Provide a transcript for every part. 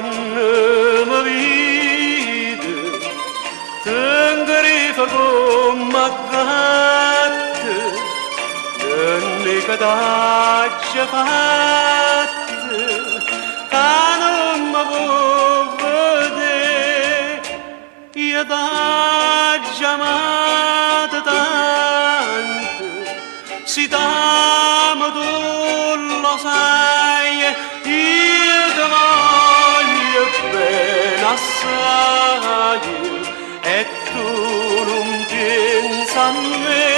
quando mi vide, tengerifa come gatte, ne cadaggia fatte, che non mi può vedere, io t'aggia amato tanto, si t'amo tu lo sai, io ti voglio bene assai, e tu non pensa a me,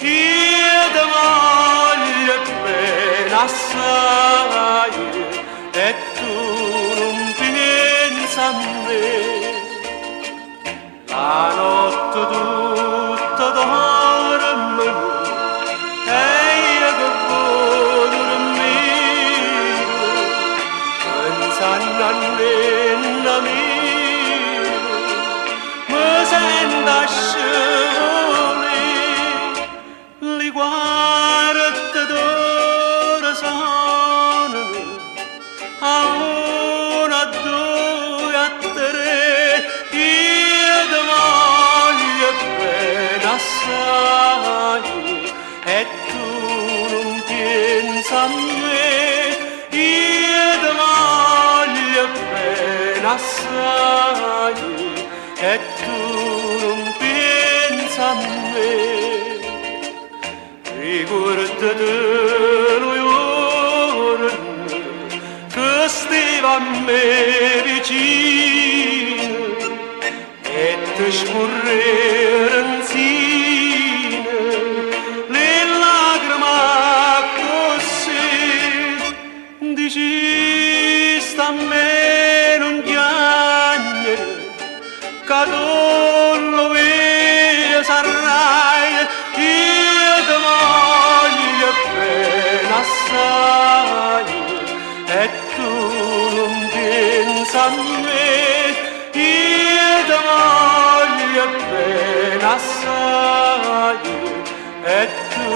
io ti voglio bene assai, e tu non pensa a me. La notte tutta dorme e io che voglio dormire, pensando a nonna mia, mi sento scivolare, li guardo d'ora sono, a uno, a due, a tre, io ti voglio bene assai, e tu non pensa a me, io ti voglio bene assai, e tu non pensa a me. Ricordati lo giorno che stava a me vicino e ti scorrere insieme le lacrime così, dici sta a me non piangere, che tu lo vedi sarai, io ti voglio bene assai, e tu non pensa a me, io ti voglio bene assai, e tu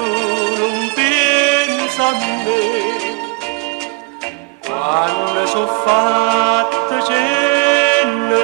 non pensa a me. Quando sono fatte cenere,